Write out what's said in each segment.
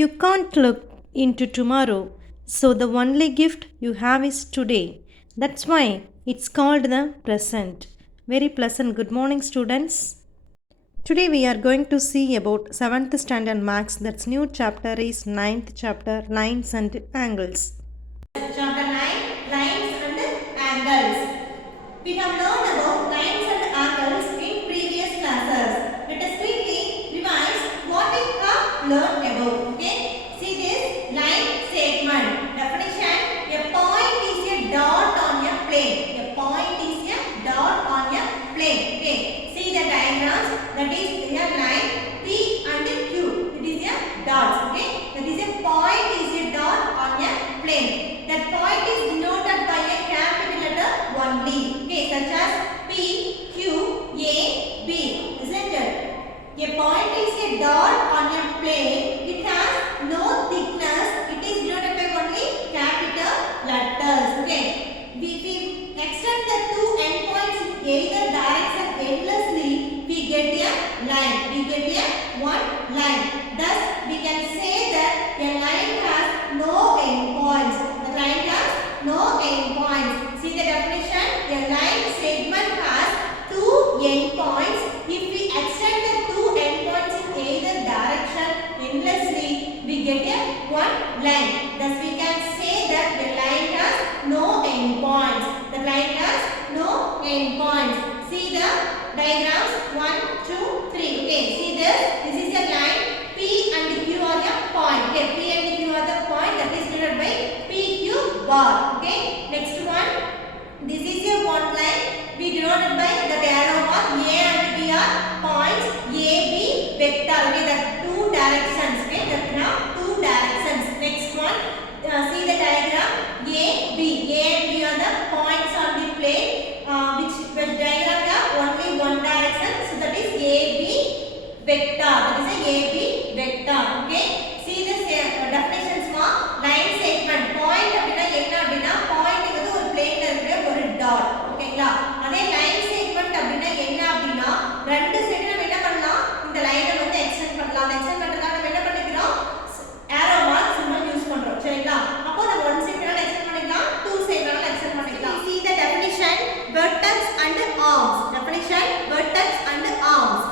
You can't look into tomorrow, so the only gift you have is today. That's why it's called the present. Very pleasant good morning, students. Today we are going to see about 7th standard maths. That's new chapter is ninth chapter, lines and angles. Chapter 9, Lines and Angles. We have learned about lines and angles in previous classes. Let us quickly revise what we have learned about. Okay? See this line segment. Definition: a point is a dot on a plane. A point is a dot on a plane. Okay? See the diagrams. That is a line P and Q. It is a dot. Okay? That is a point is a dot on a plane. That point is denoted by a capital letter only. Okay, such as P, Q, A, B. Isn't it? A point is a dot on a plane. It has no thickness. It is denoted by only capital letters. Okay. If we extend the two endpoints in either direction endlessly, we get a line. We get a one line. Thus, we can say that a line has no endpoints. Line has no endpoints. See the definition? A line segment has two endpoints. If we extend the two endpoints in either direction endlessly, we get a one line. Thus we can say that the line has no endpoints. The line has no endpoints. See the diagrams 1, 2, 3. Okay, see this. This is a line. P and Q are a point. Okay, P and Q are the point that is denoted by PQ bar. Okay, next one. This is a one line. We denoted by the arrow bar. A and B are points. A, B vector. Okay, the two directions. Okay, that now two directions. Next one. See the diagram. A, B. A and B are the points on the plane. Which diagram have only one direction. So that is A, B vector. That is a AB vector. Okay. See this definitions for line segment. Point அப்படினா என்ன அப்படினா பாயிண்ட்ங்கிறது ஒரு பிளேன்ல இருக்கிற ஒரு dot. ஓகேங்களா? அதே line segment அப்படினா என்ன அப்படினா ரெண்டு சைடு நம்ம என்ன பண்ணலாம்? இந்த லைனை வந்து எக்ஸ்டெண்ட் பண்ணலாம். அந்த எக்ஸ்டெண்ட் பண்றதுக்கு நம்ம என்ன பண்ணிக்கிறோம்? arrow mark symbol யூஸ் பண்றோம். சரிங்களா? அப்போ நம்ம one side வேணா எக்ஸ்டெண்ட் பண்ணிக்கலாம், two side வேணா எக்ஸ்டெண்ட் பண்ணிக்கலாம். See the definition: vertex and arms. Definition: vertex and arms.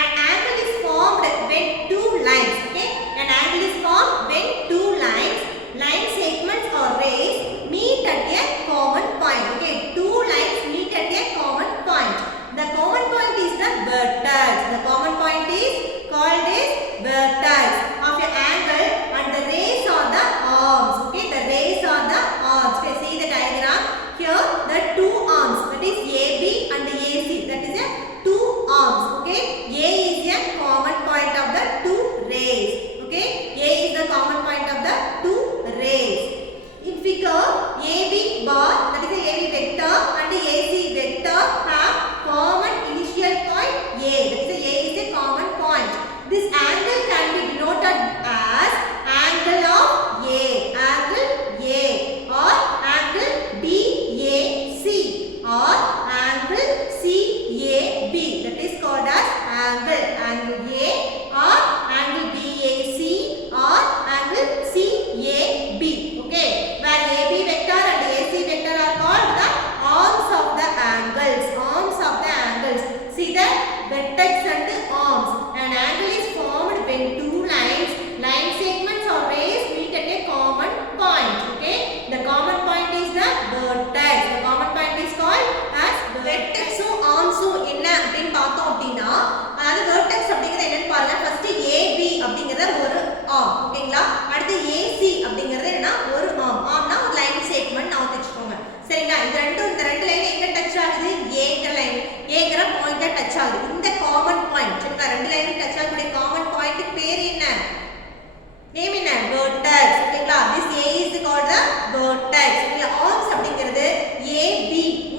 An angle is formed when two lines. Okay, an angle is formed when two lines, line segments or rays meet at a common point. Okay, two lines meet at a common point. The common point is the vertex. The common point is called as vertex of an angle, and the rays are the arms. Okay, the rays are the arms. Okay, see the diagram here. The two arms, that is AB and AC. That is a two arms. Okay, A is a common point of the two rays. Okay, A is the common point of the two rays. In figure, AB bar, that is a AB vector, and AC vector have common initial point A. That is a is a common point. This angle can be denoted as angle of A, angle A, or angle BAC, or angle CAB. That is called as angle A, or angle BAC, or angle CAB. Okay, where AB vector and AC vector are called the arms of the angles. Arms of the angles. See the vertex and arms. An angle is formed when two lines, line segments or rays meet at a common point. Okay, the common point is the vertex. The common point is called as vertex. So arms என்ன அப்படினு பார்த்தோம் அப்படினா அதாவது vertex அப்படிங்கிறது என்னன்னு பாருங்க. First AB அப்படிங்கிறது ஒரு arm. ஓகேங்களா? அடுத்து AC அப்படிங்கிறது என்ன? ஒரு arm. armனா ஒரு லைன் செக்மெண்ட் நான் வெச்சுக்கோங்க. சரிங்களா? இந்த ரெண்டு லைன் எங்க டச் ஆகுது? Aங்கற லைன், Aங்கற பாயிண்ட்ல டச் ஆகுது. இந்த காமன் பாயிண்ட். சரிங்களா? ரெண்டு லைனும் டச் ஆகக்கூடிய காமன் பாயிண்ட்க்கு பேர் என்ன? நேம் என்ன? vertex. ஓகேங்களா? this A is called the vertex. இல்ல arms அப்படிங்கிறது AB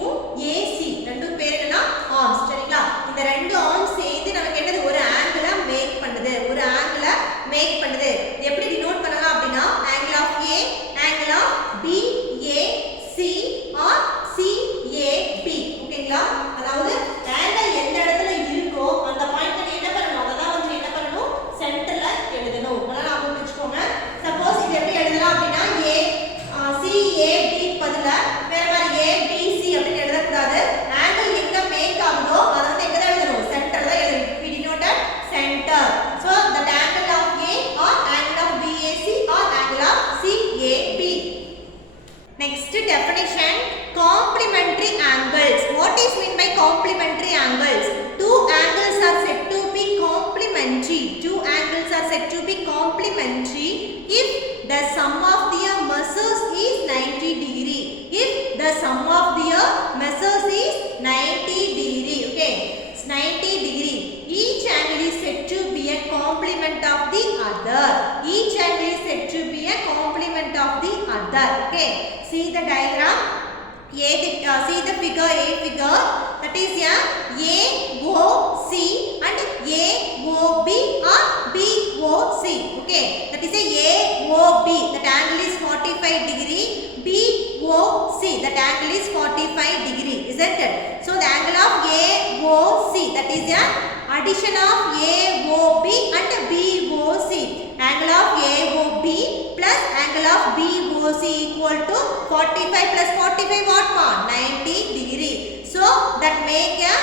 உம் AC ரெண்டும் பேர் என்ன? arms. சரிங்களா? இந்த ரெண்டு arms சேர்ந்து நமக்கு என்னது? ஒரு ஆங்கிளை மேக் பண்ணுது. ஒரு ஆங்கிளை மேக் பண்ணுது. எப்படி டினோட் பண்ணலாம் அப்படினா angle of A, angle of BAC or CAB. ஓகேங்களா? அதாவது ஆங்கிள் எந்த இடத்துல இருக்கோ அந்த பாயிண்ட் என்ன பண்ணனும்? அத தான் வந்து என்ன பண்ணனும்? சென்டர்ல எழுதணும். அதனால ஞாபகம் வச்சுக்கோங்க. complementary if the sum of their measures is 90 degree. If the sum of their measures is 90 degree. Okay, it's 90 degree. Each angle is said to be a complement of the other. Each angle is said to be a complement of the other. Okay, see the diagram. See the figure, A figure, that is AOC and AOB or BOC. Okay, that is AOB, that angle is 45 degree. BOC, that angle is 45 degree, isn't it? So the angle of AOC, that is addition of AOB and BOC. Angle of AOB plus angle of BOC equal to 45 plus 45 what? 90 degree. So that make a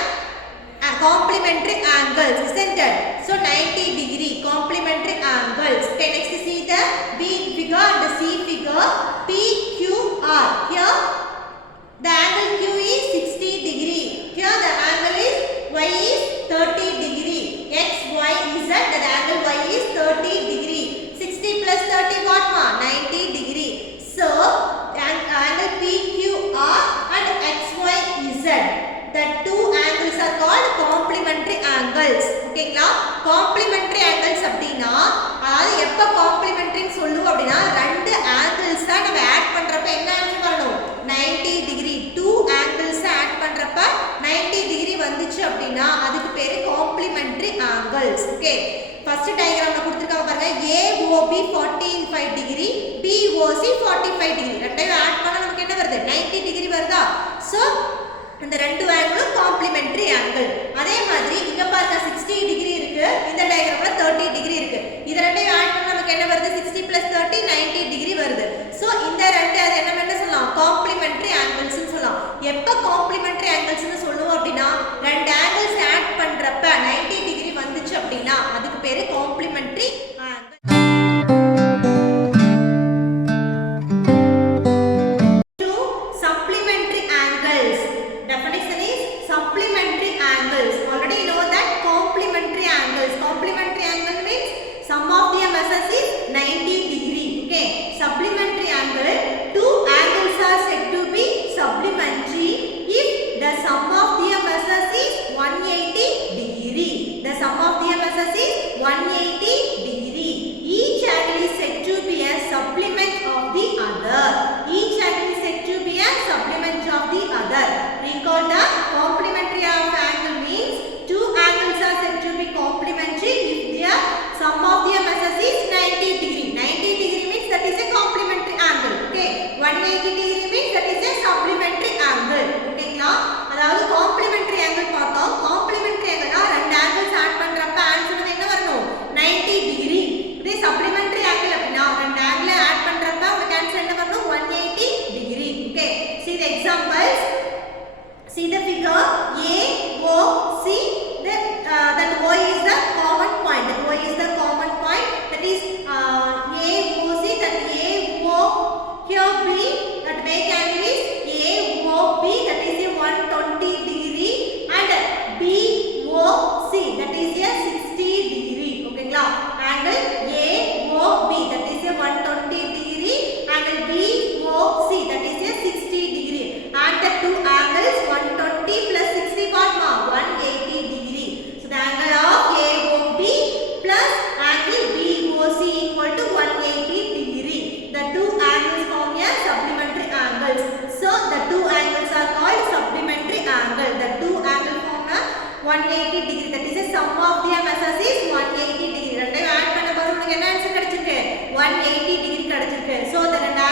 complementary angles, isn't it? So 90 degree complementary angles. Okay, next see the B figure and the C figure. PQR. Here the angle Q is 60 degree. Here the angle is Y is 30 degree. X, Y, Z, the angle Y is 30 degree. 60 plus 30 what? 90 degree. So angle PQR and XYZ, the two angles are called complementary angles. Okay, complementary angles அப்படினா அதாவது எப்ப complementary சொல்லுவோம் அப்படினா ரெண்டு angles தான் நம்ம add பண்றப்ப என்ன ஆன்சர் வரணும்? 90 degree. two angles ஆட் பண்றப்ப 90 degree வந்துச்சு அப்படினா அதுக்கு பேரு complementary angles. Okay, first diagramல கொடுத்திருக்காங்க பாருங்க. AOB 45 degree, BOC 45 degree. ரெண்டையும் ஆட் பண்ணா நமக்கு என்ன வருது? 90 degree வருதா? So இந்த ரெண்டு ஆங்கிளும் காம்ப்ளிமெண்டரி ஆங்கிள். அதே மாதிரி இங்க பாருங்க 60 டிகிரி இருக்கு, இந்த டயகிராம்ல 30 டிகிரி இருக்கு. இது ரெண்டையும் ஆட் பண்ணா நமக்கு என்ன வருது? 60 plus 30 90 டிகிரி வருது. சோ இந்த ரெண்டு அது என்ன சொல்லலாம்? காம்ப்ளிமெண்டரி ஆங்கிள்ஸ் னு சொல்லலாம். எப்ப காம்ப்ளிமெண்டரி ஆங்கிள்ஸ் னு சொல்லுவோம் அப்படினா ரெண்டு ஆங்கிள்ஸ் ஆட் பண்றப்ப 90 டிகிரி வந்துச்சு அப்படினா அதுக்கு பேரு complementary angle. See the figure AOC, that O is the common point. That O is the common point. That is AOC, that AO here B, that make angle is AOB, that is a 120 degree, and BOC, that is a 60 degree. Okay, angle AOB, that is a 120 degree, angle BOC, that is a 60 degree. Add the two angles, 120 plus 60 what? 180 degree. So the angle of AOB plus angle BOC equal to 180 degree. The two angles form a supplementary angles. So the two angles are called supplementary angle. The two angles form a 180 degree. That is a sum of their measures is 180 degree. ரெண்டையும் add பண்ண போது உங்களுக்கு என்ன answer கிடைச்சிருக்கு? 180 degree கிடைச்சிருக்கு. So the ரெண்டு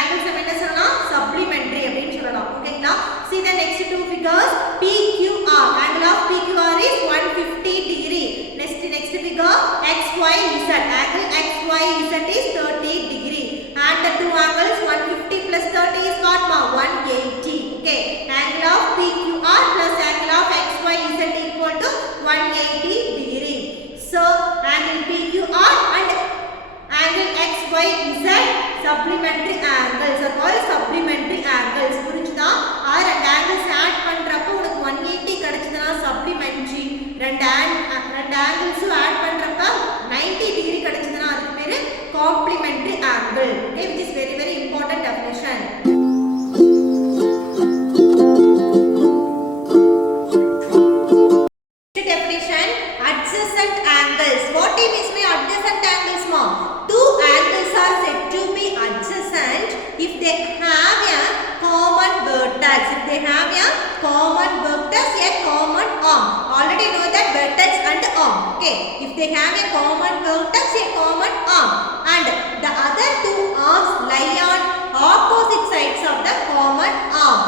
angles நம்ம என்ன சொல்லலாம்? Supplementary அப்படினு சொல்லலாம். ஓகேங்களா? See the next two figures. PQR, angle of PQR is 150 degree. Next figure XYZ, angle XYZ is 30 degree. Add the two angles, 150 plus 30 is what? 180. Okay, angle of PQR plus angle of XYZ equal to 180 degree. So angle PQR and angle XYZ supplementary angles are called supplementary angles. புரிஞ்சுதா? ரெண்டு angles add பண்றப்ப உனக்கு 180 கிடைச்சதுனா supplementary, ரெண்டு angles add பண்றப்ப 90 degree கிடைச்சதுனா அது complementary angle. Okay, which is very very important definition. Definition: adjacent angles. What it means by adjacent angles, mom? Two angles are said to be adjacent if they have a common vertex. If they have a common vertex, a common arm. Already know that vertex and arm. Okay. If they have a common vertex, a common arm, and the other two arms lie on opposite sides of the common arm.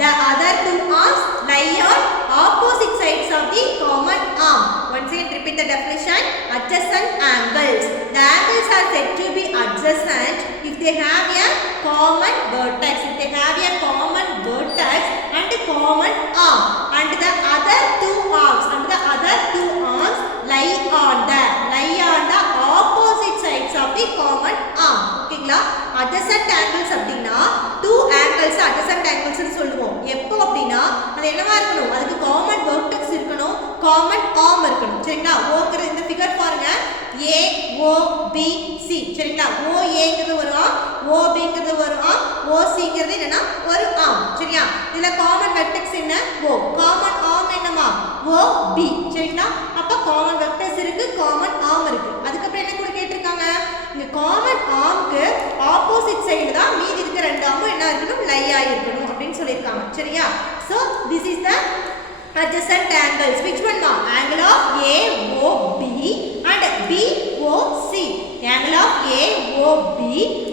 The other two arms lie on opposite sides of the common arm. Once again repeat the definition. Adjacent angles. The angles are said to be adjacent if they have a common vertex. If they have a common vertex and a common arm. And the other two arms lie on the opposite sides of the common arm. ஓகேங்களா? adjacent angles அப்படினா two angles adjacent angles னு சொல்லுவோம். எப்போ அப்படினா அது என்னவா இருக்கணும்? அதுக்கு common vertex இருக்கணும், common arm இருக்கணும். சரிங்களா? ஓங்கற இந்த ஃபிகர் பாருங்க. A O B C. சரிங்களா? OA ங்கிறது ஒரு arm, OB ங்கிறது ஒரு arm, OC ங்கிறது என்னன்னா ஒரு arm. சரியா? இதுல common vertex என்ன? O. common arm என்னமா? OB. சரிங்களா? அப்ப common vertex இருக்கு, common arm இருக்கு. அதுக்கு அப்புறம் என்ன கூட கேட்டிருக்காங்க? இந்த common armக்கு opposite side தான் மீதி இருக்க ரெண்டு arm என்ன இருக்கணும்? லை ஆயி இருக்கணும் அப்படினு சொல்லிருக்காங்க. சரியா? So this is the adjacent angles. Which one ma? Angle of AOB and BOC. Angle of AOB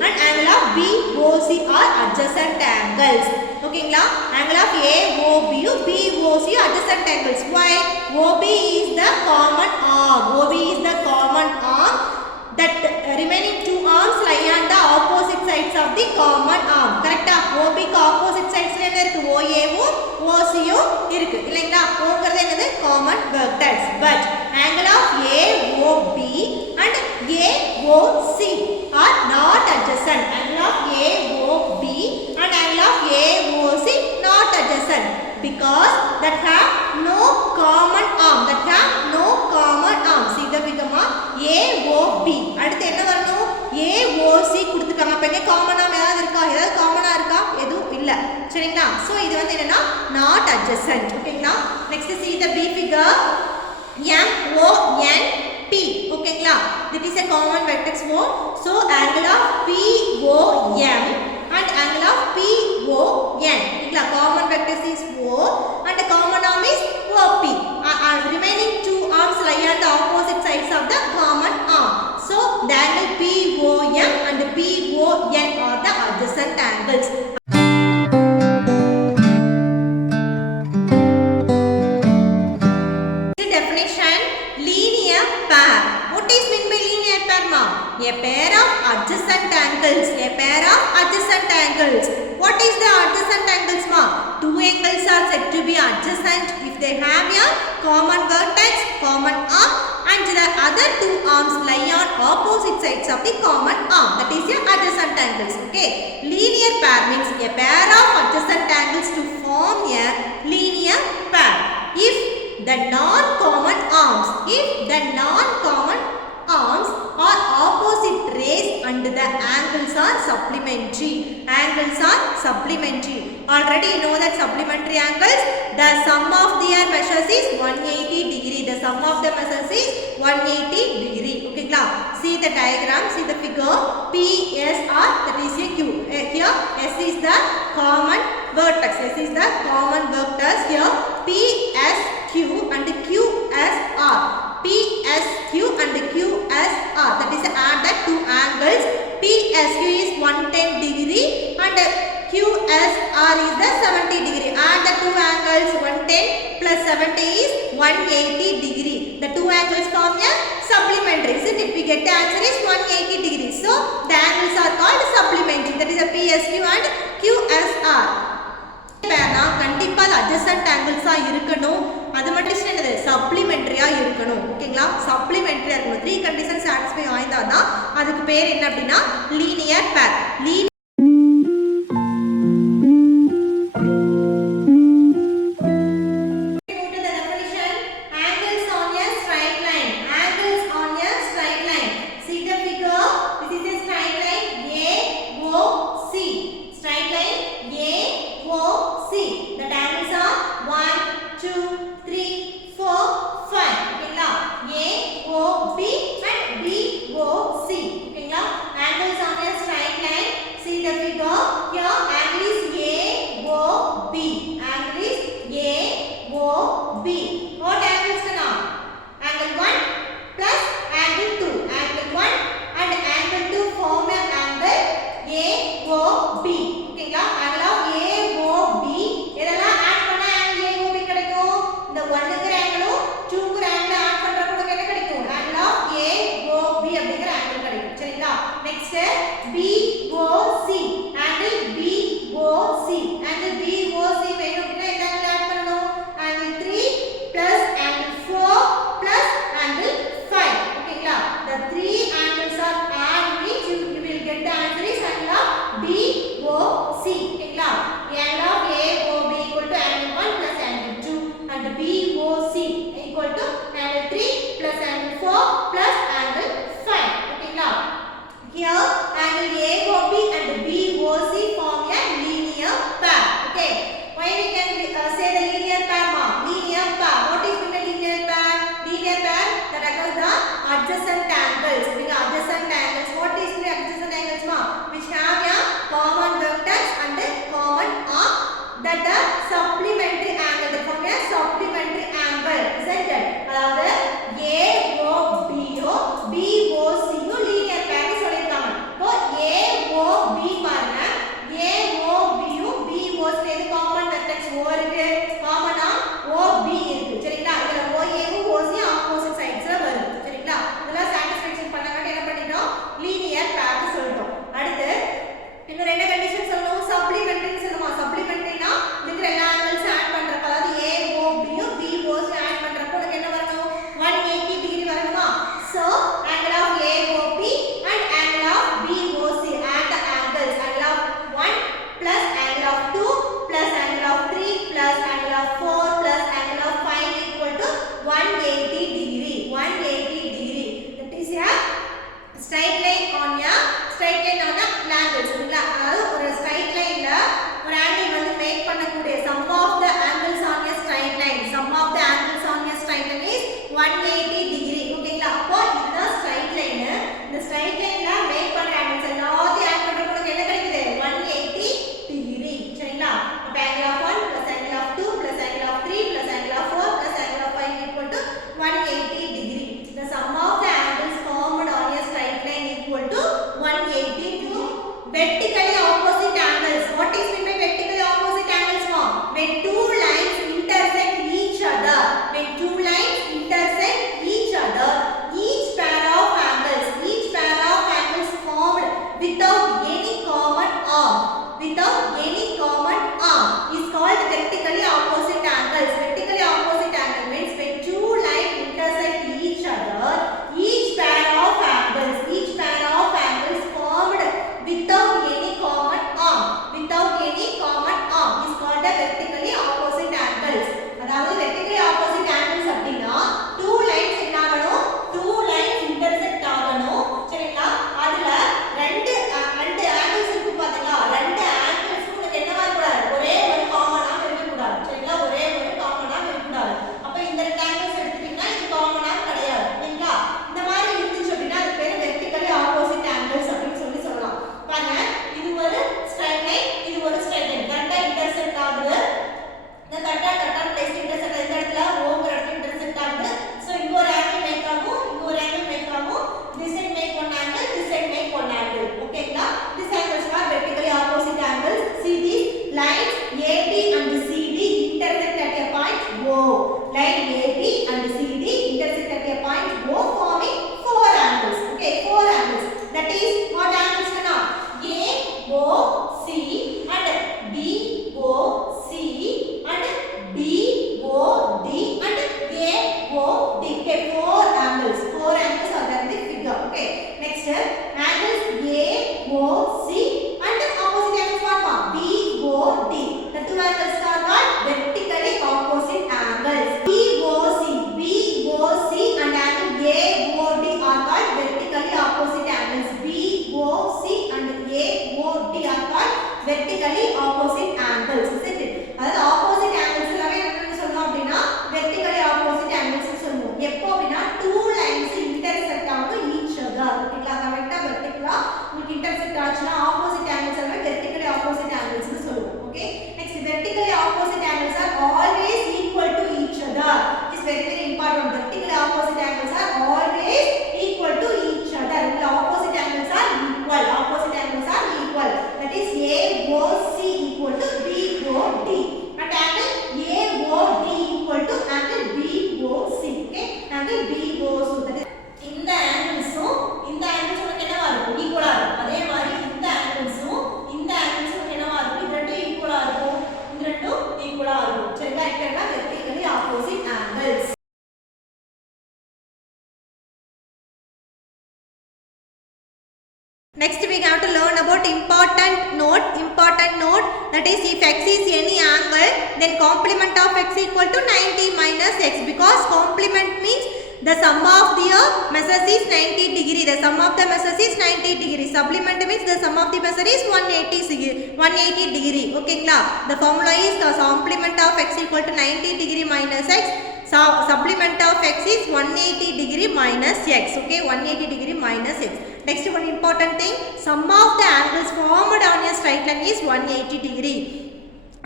and angle of BOC are adjacent angles. ஓகேங்களா? angle of AOB BOC adjacent angles. Why? OB is the common arm. OB is the common arm. That remaining two arms lie on the opposite sides of the common arm. Correct? OB க்கு opposite sides என்ன இருக்கு? OA வும் OC யும் இருக்கு. இல்லைங்களா? ஓங்கிறது என்னது? common vertex. But angle of AOB and AOC are not adjacent. Angle of AOB and angle of AOC not adjacent because that have no common arm. That have no common arm. See the figure ma? AOB. அடுத்து என்ன வரணும்? AOC கொடுத்துட்டாங்க. அப்ப இங்க common arm ஏதாவது இருக்கா? ஏதாவது காமனா இருக்கா? எதுவும் இல்ல. சரிங்களா? சோ இது வந்து என்னன்னா not adjacent. ஓகேங்களா? Next see the B figure. MONP. ஓகேங்களா? That is a common vertex O. So angle of POM and angle of PON. ஓகேங்களா? Common vertex is O and the common arm is OP. Remaining two arms lie on the opposite sides of the common arm. So the angle POM and PON are the adjacent angles. Definition: linear pair. What is meant by linear pair ma? A pair of adjacent angles. A pair of adjacent angles. What is the adjacent angles ma? Two angles are said to be adjacent if they have a common vertex, common arm, and the other two arms lie on opposite sides of the common arm. That is a adjacent angles. Okay. Linear pair means a pair of adjacent angles to form a linear pair. If the non-common arms are opposite rays and the angles are supplementary. Already you know that supplementary angles, the sum of their measures is 180 degree. The sum of the measures is 180 degree. Okay, see the diagram, see the figure. PSR, that is a Q. Here S is the common vertex. S is the common vertex. Here PSQ and QSR. PSQ and QSR, that is add the two angles. PSQ is 110 degree and QSR is the 70 degree. Add the two angles. 110 plus 70 is 180 degree. The two angles form a supplementary. Isn't it? We get the answer is 180 degree. So the angles are called supplementary. That is a PSQ and QSR. கண்டிப்பா adjacent angles இருக்கணும். அது மட்டும் என்னது? சப்ளிமெண்டரியா இருக்கணும். ஓகேங்களா? சப்ளிமெண்டரியா இருக்கணும். 3 condition satisfy ஆயிந்தாதான் அதுக்கு பேர் என்ன அப்படினா லீனியர் பேர். Angles on a straight line. See the figure. This is a BOC. Angle BOC. Angle BOC வேணும் அப்படின்னா எந்த angle add பண்ணணும்? Angle 3 plus angle 4 plus angle 5. ஓகேங்களா? The three angles are add means you will get the answer is angle of BOC. ஓகேங்களா? Angle of AOB equal to angle 1 plus angle 2 and BOC equal to angle 3 plus angle 4 plus angle 5. ஓகேங்களா? Here angle AOB and BOC form a linear pair. Okay. Why we can say the linear pair ma? Linear pair. What is mean a linear pair? Linear pair that occurs the adjacent angles. Adjacent angles. What is the adjacent angles ma? Which have a common vertex and a common arc. That the supplementary angle. They form a supplementary angle. Isn't it? அதாவது AOB BOC linear pair சொல்லிருக்காங்க. இப்போ AOB பாருங்க. AOB BOC எது common vertex O இருக்கு. காமனா OB இருக்கு. சரிங்களா? இதுல OA வும் OC ஆப்போசிட் சைட்ஸ்ல வரும். சரிங்களா? இதெல்லாம் சாட்டிஸ்ஃபேக்ஷன் பண்ணாங்க என்ன பண்ணிட்டோம்? லீனியர் பேர் சொல்லிட்டோம். அடுத்து இன்னும் ரெண்டு கண்டிஷன் சொல்லணும். சப்ளிமெண்டரி சொல்லுமா? சப்ளிமெண்டரினா இதுக்கு எல்லா ஆங்கிள்ஸ் ஆட் பண்றப்ப அதாவது AOB யும் BOC ஆட் பண்றப்ப உங்களுக்கு என்ன வரணும்? 180 டிகிரி வரணுமா? So angle of AOB and angle of BOC add the angles. Angle of 1 plus angle of 2 plus angle of 3 plus angle of 4 plus angle of 5 equal to 180 degree. 180 degree. That is a straight line on a angle. சரிங்களா? அதாவது ஒரு straight lineல ஒரு angle வந்து make பண்ணக்கூடிய sum of the angles on a straight line. Sum of the angles on a straight line is 180 degree. ஓகேங்களா? அப்போ இதுதான் straight line. இந்த straight lineல மேக் பண்ற angles எல்லாத்தையும் ஆட் பண்றப்ப உங்களுக்கு என்ன கிடைக்குது? 180 degree. சரிங்களா? அப்ப angle of 1 plus angle of 2 plus angle of 3 plus angle of 4 plus angle of 5 equal to 180 degree. The sum of the angles formed on a straight line equal to 180 to vertically opposite angles. What is meant by vertically opposite angles ma? When two lines intersect each other. When two lines intersect each other, each pair of angles formed without any common arc is called vertically opposite angles. Vertically opposite angle means when two lines intersect each other, each pair of angles formed without any Next we have to learn about important note. That is, if x is any angle, then complement of x equal to 90 minus x, because complement means the sum of the measures is 90 degree. The sum of the measures is 90 degree. Supplement means the sum of the measure is 180 degree. Okay, the formula is the complement of x equal to 90 degree minus x. So supplement of x is 180 degree minus x. Okay, 180 degree minus x. Next one important thing, sum of the angles formed on a straight line is 180 degree.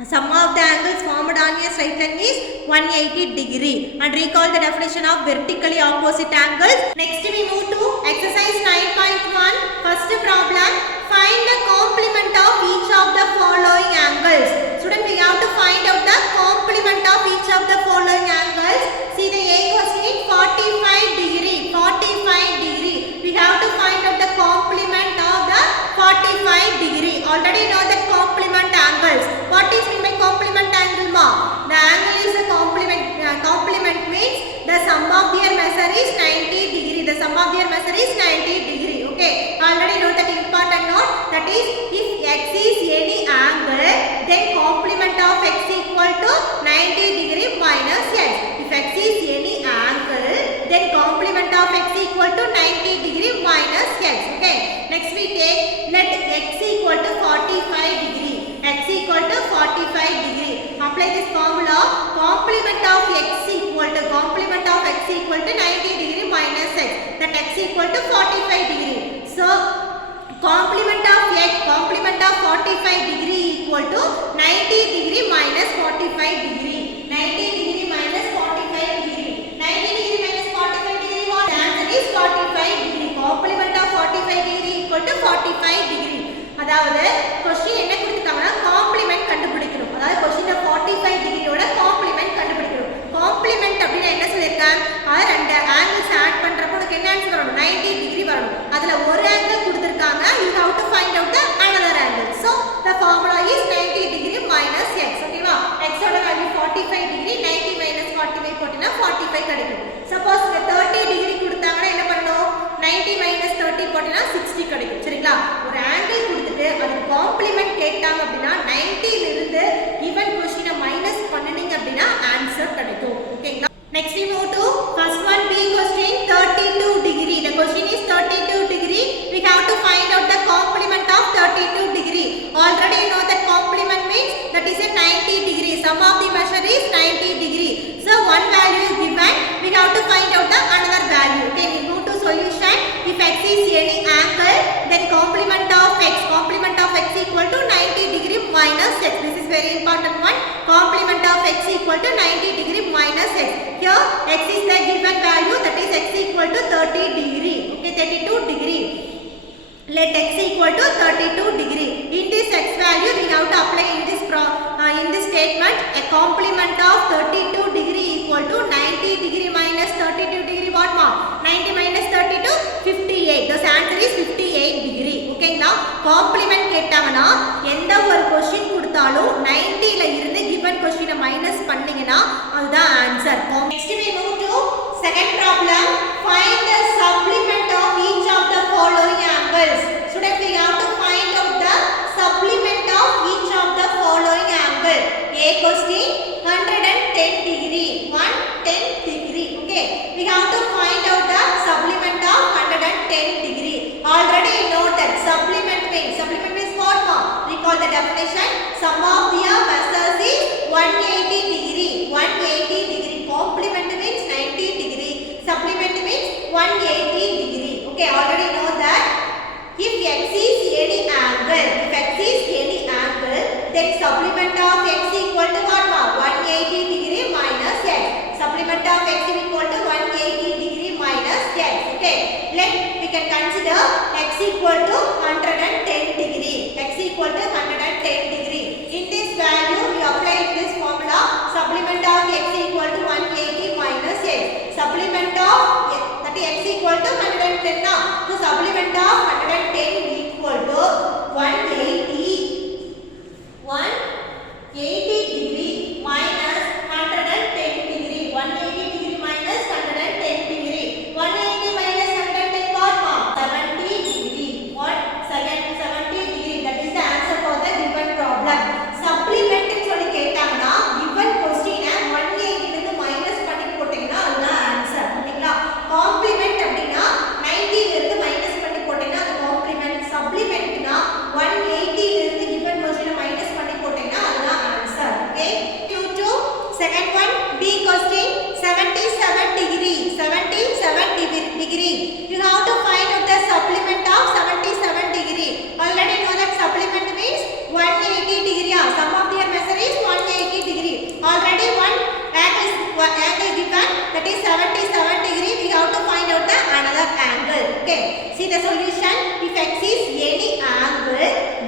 Sum of the angles formed on a straight line is 180 degree. And recall the definition of vertically opposite angles. Next we move to exercise 9.1. First problem, find the complement of each of the following angles. Student, we have to find out the complement of each of the following angles. See the A question, 45 degree. 45 degree. We have to find out the complement of the 45 degree. Already know the complement angles. What is mean by complement angle, ma? The angle is a complement. Complement means the sum of their measure is 90 degree. The sum of their measure is 90 degree. Okay. Already know that important note. That is, if x is any angle, then complement of x equal to 90 degree minus x. If x is any angle, then complement of x equal to 90 degree minus x. Okay. Next we take, let x equal to 45 degree. X equal to 45 degree. Apply this formula. Complement of x equal to 90 degree minus x. That x equal to 45 degree. So complement of x, complement of 45 degree equal to 90 degree minus 45 degree. 90 degree minus 45 degree. 90 degree minus 45 degree, what? The answer is 45 degree. Complement of 45 degree equal to 45 degree. அதாவது question என்ன கொடுத்திருக்காங்கன்னா complement கண்டுபிடிக்கணும். அதாவது क्वेश्चनல 45 டிகிரியோட complement கண்டுபிடிக்கணும். Complement அப்படினா என்ன சொல்லிருக்காங்க? அது ரெண்டு ஆங்கிள்ஸ் ஆட் பண்றப்போ உங்களுக்கு என்ன ஆன்சர் வரணும்? 90 டிகிரி வரணும். அதுல ஒரு ஆங்கிள் கொடுத்திருக்காங்க. You have to find out the another angle. So the formula is 90 degree minus x. ஓகேவா? x ஓட வேல்யூ 45 டிகிரி, 90 minus 45 போட்டீனா 45 கிடைக்கும். சப்போஸ் 30 டிகிரி கொடுத்தாங்கன்னா என்ன பண்ணணும்? 90 minus 30 போட்டீனா 60 கிடைக்கும். சரிங்களா? ஒரு ஆங்கிள் கொடுத்துட்டு அதுக்கு காம்ப்ளிமென்ட் கேட்டாங்க அப்படினா 90 ல இருந்து given क्वेश्चனை மைனஸ் பண்ணுனீங்க அப்படினா ஆன்சர் கிடைக்கும். ஓகேங்களா? Next we move to first one, B question, 32 degree. The question is 32 degree. We have to find out the complement of 32 degree. Already you know that complement means that is a 90 degree. Sum of the measure is 90 degree. So one value is given. We have to find out the another value. Okay, we move to solution. If x is any angle, then complement of x equal to 90 degree minus x. This is very important one. Complement of x equal to 90 degree minus x. Here x is the given value, that is x equal to 30 degree. Okay, 32 degree. Let x equal to 32 degree. In this x value we have to apply in this statement a complement of 32 degree equal to 90 degree minus 32 degree. What, ma? 90 minus 32, 58. Thus answer is 58 degree. Okay, now complement கேட்டாங்கன்னா எந்த ஒரு question கொடுத்தாலும் 90 ல இருந்து given क्वेश्चனை minus பண்ணீங்கனா அதுதான் answer. Next we move to second problem. Find the supplement of each of the following angles. Students, we have to find out the supplement of each of the following angle. A question 110 degree, 110 degree. Okay, we have to find out the supplement of 110 degree. Already you know that supplement means what, ma? Recall the definition. Sum of the measures is 180 degree. 180 degree. Complement means 90 degree. Supplement means 180 degree. Okay, already know that. If x is any angle, then supplement of x equal to what, ma? 180 degree minus x. Supplement of x equal to 180 degree minus x. Okay, we can consider x equal to 110 degree. X equal to 110 degree. In this value, we apply this formula. Supplement of x equal to 180 minus x. Supplement of that is x equal to 110 now. So supplement of 110 equal to 180 degree minus 110 degree. 180 degree minus 110 degree. 180 minus 110 what, ma? 70 degree. What?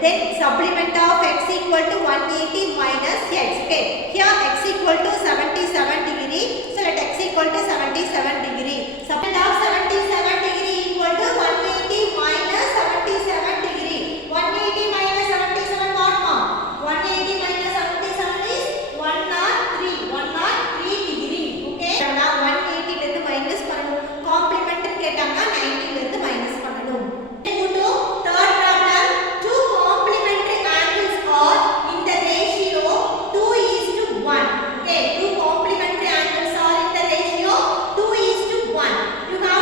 Then supplement of x equal to 180 minus x. Okay, here x equal to 77 degree. So let x equal to 77 degree. Supplement of 77 degree equal to 180 minus 77 degree. 180 minus 77 what form? 180 minus 77 is 103. 103 degree. Okay. Now 180 ல இருந்து minus பண்ணனும். Complement கேட்டாங்க 90 ல இருந்து minus பண்ணனும். Go to third problem. Two complementary angles are in the ratio 2:1. Okay, two complementary angles are in the ratio 2:1. You have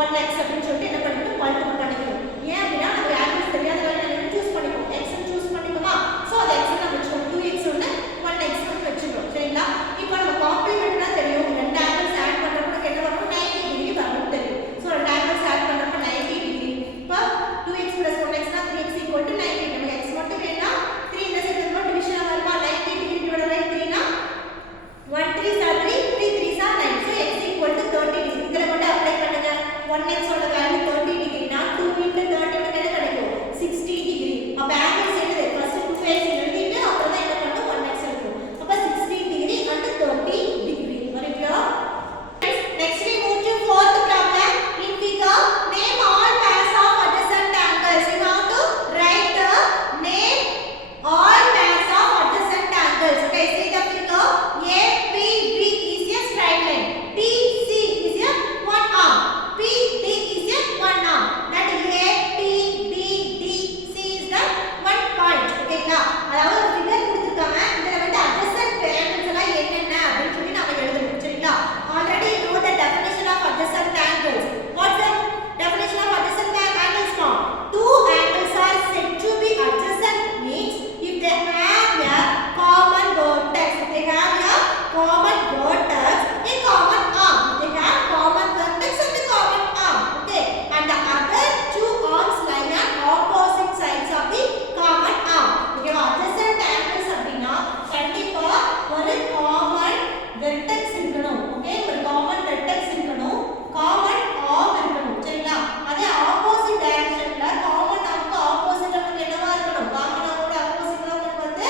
1x அப்படினு சொல்லிட்டு என்ன பண்ணிக்கணும் மல்டிபிள் பண்ணிக்கணும் ஏன் அப்படினா நமக்கு ஆங்கிள்ஸ் தெரியாதனால நம்ம சூஸ் பண்ணிப்போம் x ன்னு சூஸ் பண்ணிக்கோமா சோ அது x ன்னு நம்ம வெச்சுக்கணும் 2x ஒன்னு 1x ன்னு வெச்சுக்கணும் சரிங்களா இப்போ நம்ம காம்ப்ளிமெண்ட்னா தெரியும் ரெண்டு ஆங்கிள்ஸ் ஆட் பண்றப்ப என்ன வரும் 90 டிகிரி வரும் தெரியும் சோ ரெண்டு ஆங்கிள்ஸ் ஆட் பண்றப்ப 90 டிகிரி இப்போ 2x 1x னா 3x 90 நமக்கு x மட்டும் வேணா 3 இந்த சைடு வந்து டிவிஷன் வருமா 90 டிகிரி டிவைடட் பை 3 னா 1 3s are 3 3 3s are 9 so x 30 degree இதல கொண்டு அப்ளை பண்ணுங்க 1x ஓட வேல்யூ 30 டிகிரி னா 2 into 30 நமக்கு என்ன கிடைக்கும் 60 டிகிரி அப்ப ஆங்கிள்ஸ் எழுது ஃபர்ஸ்ட் 2x எழுதிட்டு அப்புறம் தான் என்ன பண்ணனும் 1x எழுதணும் அப்ப 60 டிகிரி and 30 டிகிரி சரிங்களா next we move to fourth problem in figure name all pairs of adjacent angles you have to write the name all pairs of adjacent angles okay see the figure APB is a straight line DC is a one arm PD is a one arm that APBDC is the one point ஓகேங்களா அதாவது ஒரு figure கொடுத்திருக்காங்க இதுல வந்து adjacent angles எல்லாம் என்னென்ன அப்படினு சொல்லி நாம எழுதணும் சரிங்களா already you know the definition of adjacent angles what's the definition of adjacent angles now two angles are said to be adjacent means if they have a common vertex if they have a common vertex a common arm they have common vertex and a common arm okay and the other two arms lie on opposite sides of the common arm okay adjacent angles அப்படினா கண்டிப்பா ஒரு common vertex இருக்கணும் okay ஒரு common vertex இருக்கணும் common arm இருக்கணும் சரிங்களா அதே opposite directionல common armக்கு opposite நமக்கு என்னவா இருக்கணும் common armோட opposite நமக்கு வந்து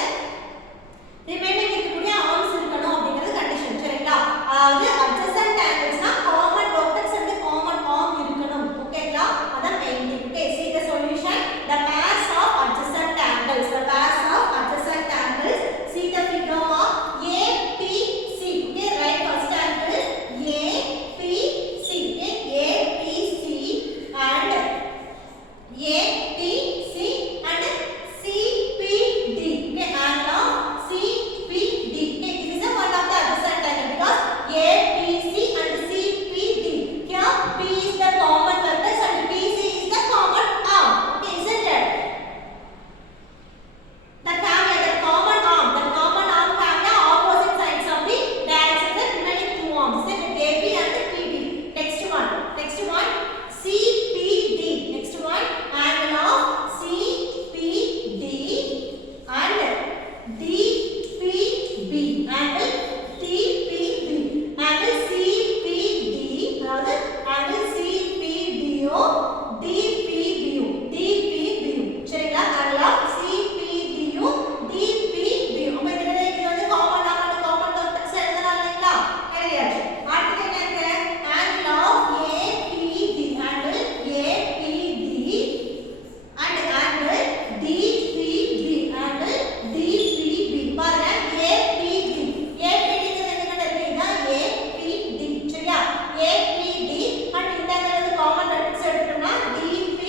ரிமைனிங் இருக்கக்கூடிய arms இருக்கணும் அப்படிங்கிறது கண்டிஷன் சரிங்களா அதாவது adjacent anglesனா common vertex and common arm இருக்கணும் ஓகேங்களா அதான் main okay see the solution the pairs of adjacent angles the pairs of adjacent angles see the figure of APC okay right first angle APC okay APC and APC and CPD okay angle of CPD okay this is a one of the adjacent angle because APC and CPD here P is the common vertex and PC is the common arm okay isn't it the family the common arm family opposite sides of the direction the remaining two arms the AB and the PB next one CPD next one angle of CPD and DPB angle DPB angle CPD அதாவது angle CPDO DPBO சரிங்களா angle of CPDO DPBO அப்ப இதுல இது வந்து common ஆம் and common vertex எழுதலாம் இல்லையா எழுதியாச்சு அடுத்து என்ன இருக்கு angle of APD angle APD and angle DPB angle DPB பாருங்க APD ங்கிறது என்ன இருக்கு இதான் APD சரியா APD and இந்த angle வந்து காமன் vertex எடுத்துட்டோம்னா DPB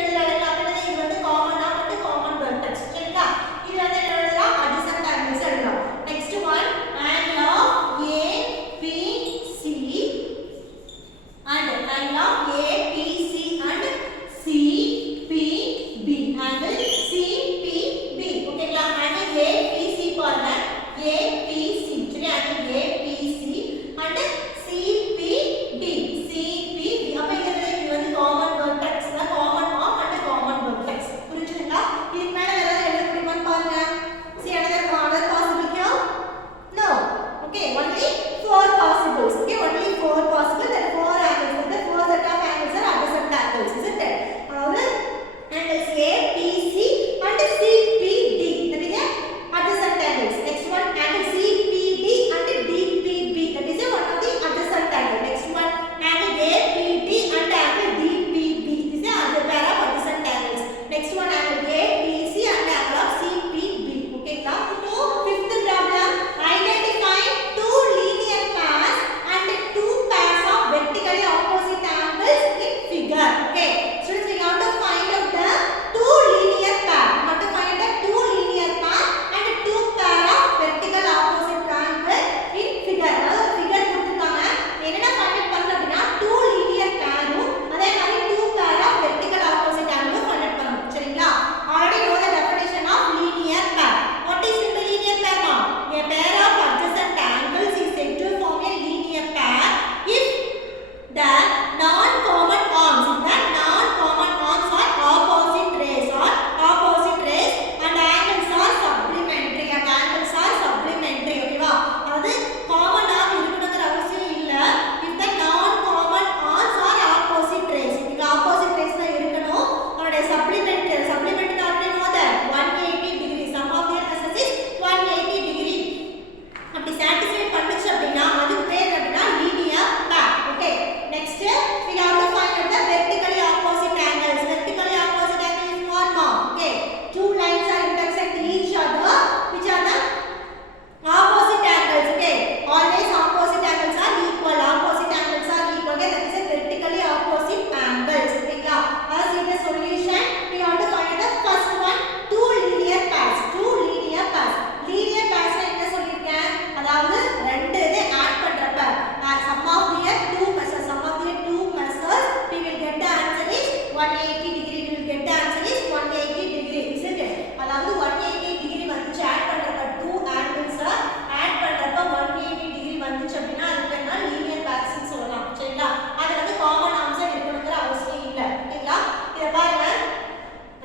எழுதலாம் அப்ப இது வந்து காமன் ஆம் and காமன் vertex சரிங்களா இது வந்து என்ன எழுதலாம் adjacent angles எழுதலாம் next one angle of APC and angle of APC and CPB angle CPB ஓகேங்களா angle APC பாருங்க APC சரி angle APC and CPB அப்ப இது வந்து common vertex common arm and common vertex புரிஞ்சுதுங்களா இதுக்கு மேல ஏதாவது எழுத முடியுமான்னு பாருங்க see another possible here no okay only four possibles okay only four possible there are four angles the four set of angles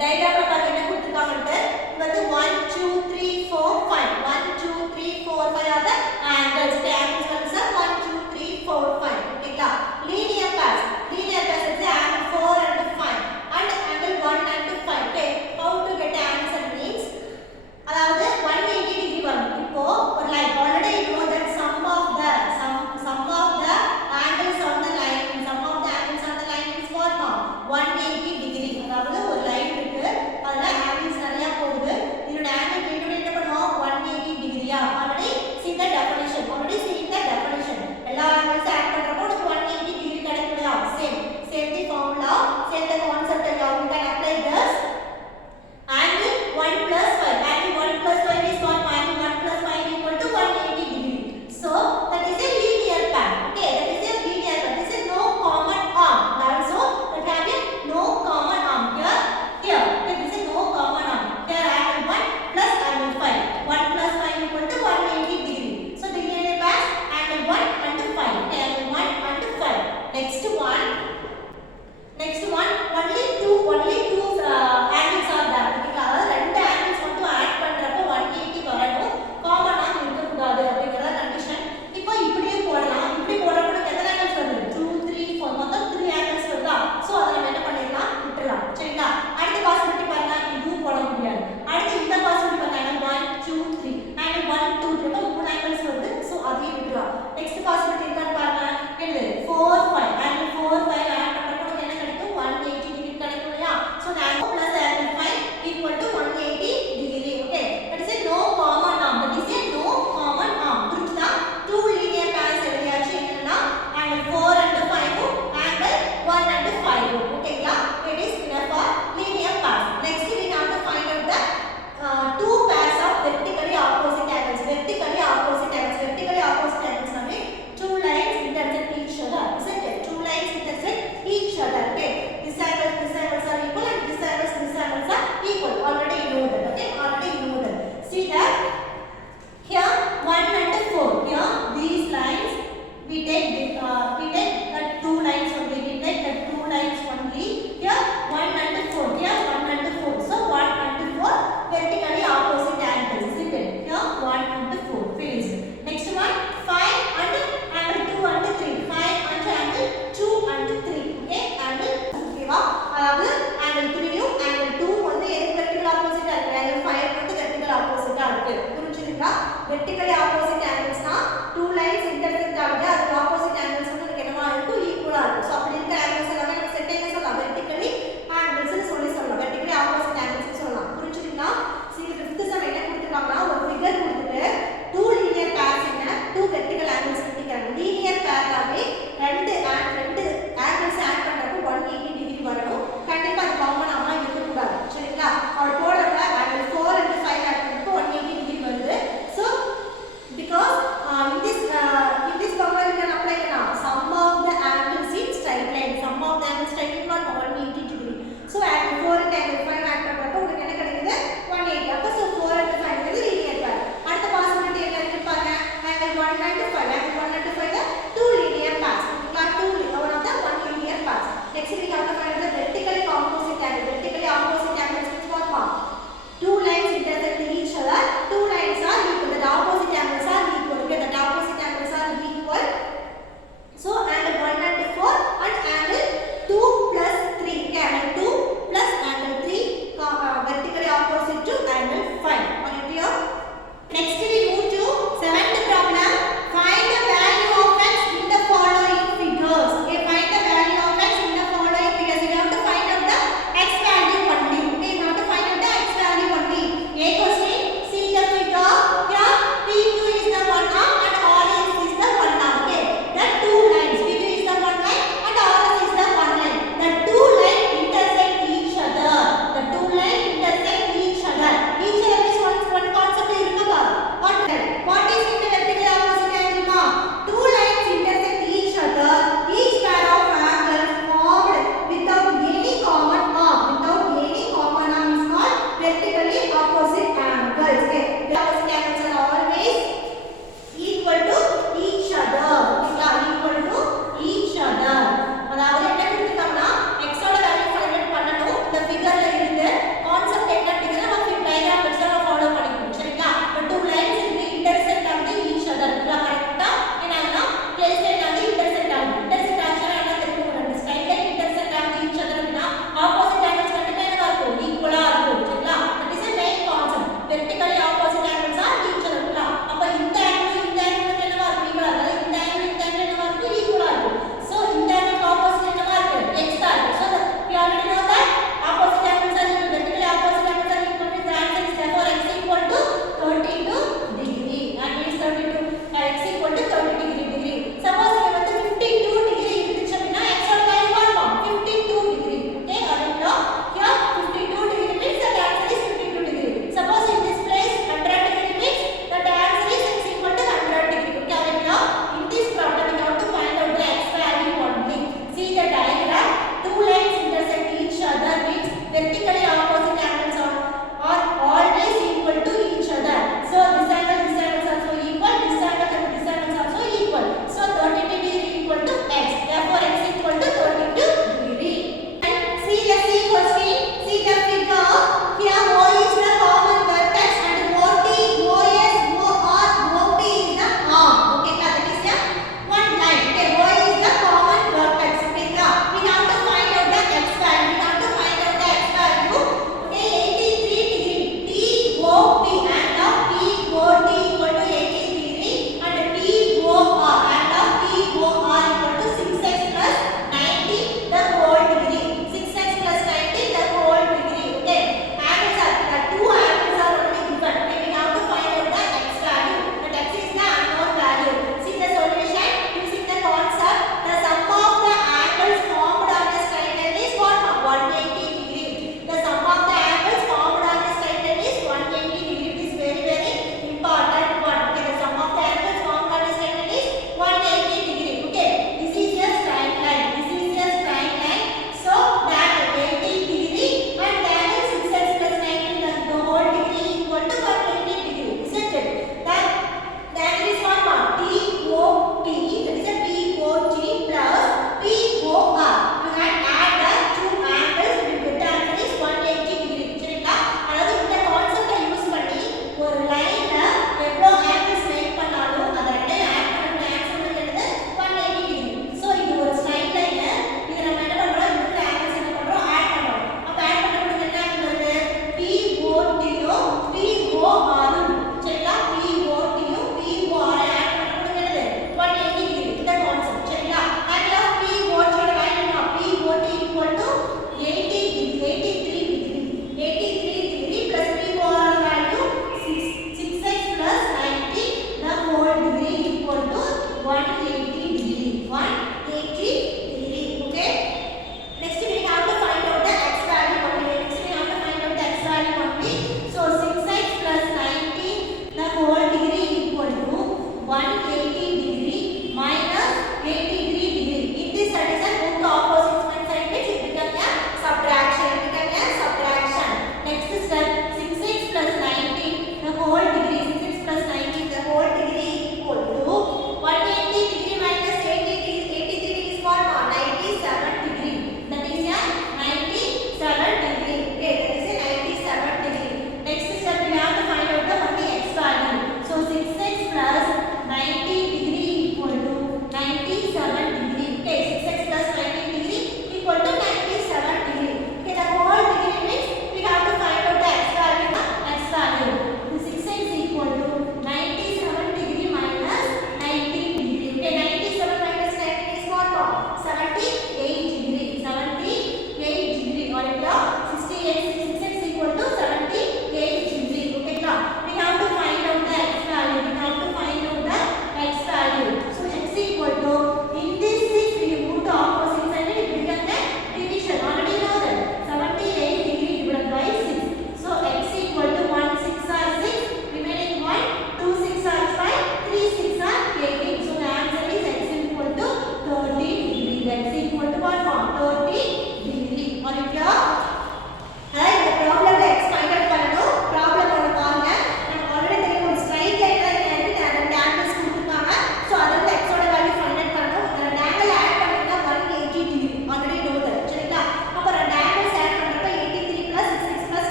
டயகிராம்ல பாருங்க என்ன கொடுத்திருக்காங்கன்னு. இது வந்து 1 2 3 4 5 1 2 3 4 5 are the angles. The angles ones are 1 2 3 4 5. ஓகேங்களா? Linear pairs is angle 4 and 5 and angle 1 and 5. Okay, how to get answer means அதாவது 180 degree வரும். இப்போ ஒரு line already you know that sum of the angles on the line is what now 180 degree. அதாவது ஒரு line இருக்கு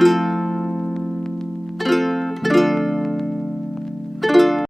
Bye.